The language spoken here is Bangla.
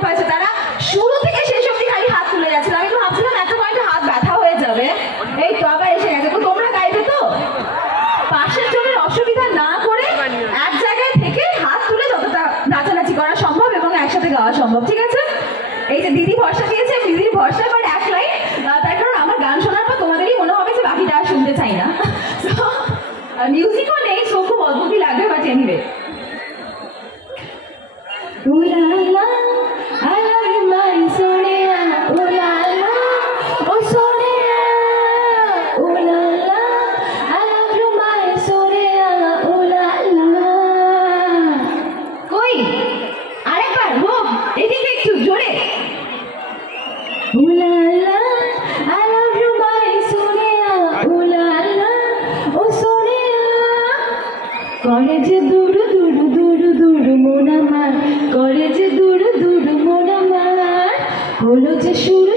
গ্রুপ আছে তারা শুরু থেকে শেষ অবধি খালি হাত তুলে যাচ্ছিল। আমি তো ভাবছিলাম একটা পয়েন্টে হাত ব্যথা হয়ে যাবে। এই তো আবার এসে গেছে। তো তোমরা গাইবে তো? পাশের জনের অসুবিধা না করে এক জায়গায় থেকে হাত তুলে যতটা নাচানাচি করা সম্ভব এবং একসাথে গাওয়া সম্ভব, ঠিক আছে? এই যে দিদি ভরসা দিয়েছে, দিদির ভরসা এবার এক লাইন, তার কারণ আমার গান শোনার পর তোমাদেরই মনে হবে যে বাকিটা আর শুনতে চাই না। মিউজিকও নেই, সো খুব অদ্ভুতই লাগবে, বাট এনিওয়ে। করে যে দুরু দুরু দুরু দুরু মন আমার, করে যে দুরু দুরু মন আমার, হলো যে সুর